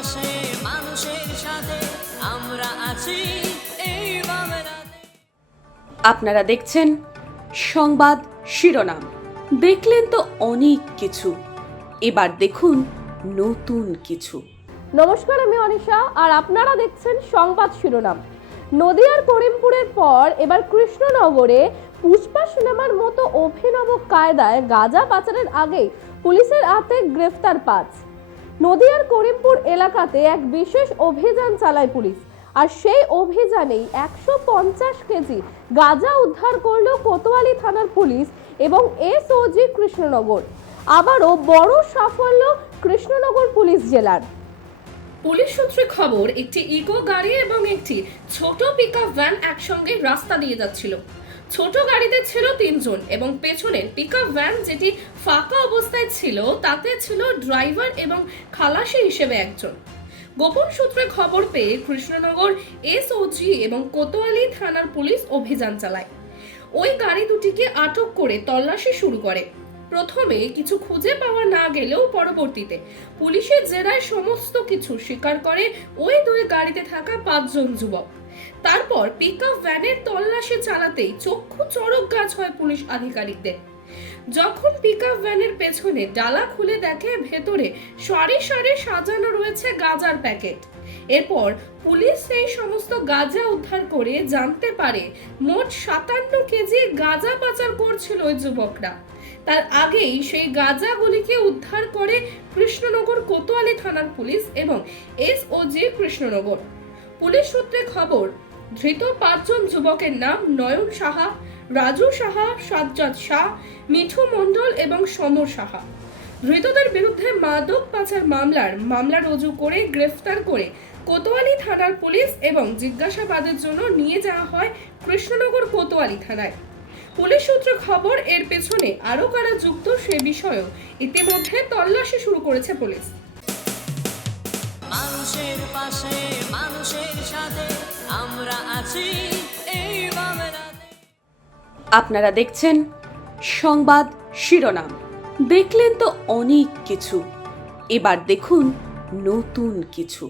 পাশে মানুষের সাথে আমরা আছি এই বাংলাতে। আপনারা দেখছেন সংবাদ শিরোনাম। দেখলেন তো অনেক কিছু, এবার দেখুন নতুন কিছু। নমস্কার, আমি অনিশা আর আপনারা দেখছেন সংবাদ শিরোনাম। নদিয়ার করিমপুরের পর এবার কৃষ্ণনগরে পুষ্পা সিনেমার মতো অভিনব কায়দায় গাঁজা পাচারের আগেই পুলিশের হাতে গ্রেফতার 5। নদিয়ার করিমপুর এলাকাতে এক বিশেষ অভিযান চালায় পুলিশ, আর সেই অভিযানেই 150 কেজি গাঁজা উদ্ধার করলো কোতোয়ালি থানার পুলিশ এবং এসওজি কৃষ্ণনগর। আবারও বড় সাফল্য কৃষ্ণনগর পুলিশ জেলার। পুলিশ সূত্রে খবর, একটি ইকো গাড়ি এবং একটি ছোট পিকআপ ভ্যান একসঙ্গে রাস্তা দিয়ে যাচ্ছিল। ছোট গাড়িতে ছিল 3 জন এবং পেছনের পিকআপ ভ্যান যেটি ফাঁকা অবস্থায় ছিল তাতে ছিল ড্রাইভার এবং খালাসি হিসেবে একজন। গোপন সূত্রে খবর পেয়ে কৃষ্ণনগর এসওজি এবং কোতোয়ালি থানার পুলিশ অভিযান চালায়। ওই গাড়ি দুটিকে আটক করে তল্লাশি শুরু করে। প্রথমে কিছু খুঁজে পাওয়া না গেলেও পরবর্তীতে পুলিশের জেরায় সমস্ত কিছু স্বীকার করে ওই দুই গাড়িতে থাকা 5 জন যুবক। তারপর পিকআপ ভ্যানের তল্লাশি চালাতেই চক্ষু চড়ক গাছ হয় পুলিশ আধিকারিকদের। যখন পিকআপ ভ্যানের পেছনে ডালা খুলে দেখে ভেতরে সারি সারি সাজানো রয়েছে গাঁজার প্যাকেট। এরপর পুলিশ সেই সমস্ত গাঁজা উদ্ধার করে জানতে পারে মোট 57 কেজি গাঁজা পাচার করছিল ওই যুবকরা। তার আগেই সেই গাঁজাগুলিকে উদ্ধার করে কৃষ্ণনগর কোতোয়ালি থানার পুলিশ এবং এসওজি কৃষ্ণনগর। পুলিশ সূত্রে খবর, ধৃত 5 জন যুবকের নাম নয়ন সাহা, রাজু সাহা, সাজ্জাদ শাহ, মিঠু মণ্ডল এবং সমর সাহা। ধৃতদের বিরুদ্ধে মাদক পাচার মামলা রুজু করে গ্রেফতার করে কোতোয়ালি থানার পুলিশ এবং জিজ্ঞাসাবাদের জন্য নিয়ে যাওয়া হয় কৃষ্ণনগর কোতোয়ালি থানায়। পুলিশ সূত্রে খবর, এর পেছনে আরো কারা যুক্ত সে বিষয়েও ইতিমধ্যে তল্লাশি শুরু করেছে পুলিশ। মানুষের পাশে মানুষের সাথে আমরা আছি এই বাংলাতে। আপনারা দেখছেন সংবাদ শিরোনাম। দেখলেন তো অনেক কিছু, এবার দেখুন নতুন কিছু।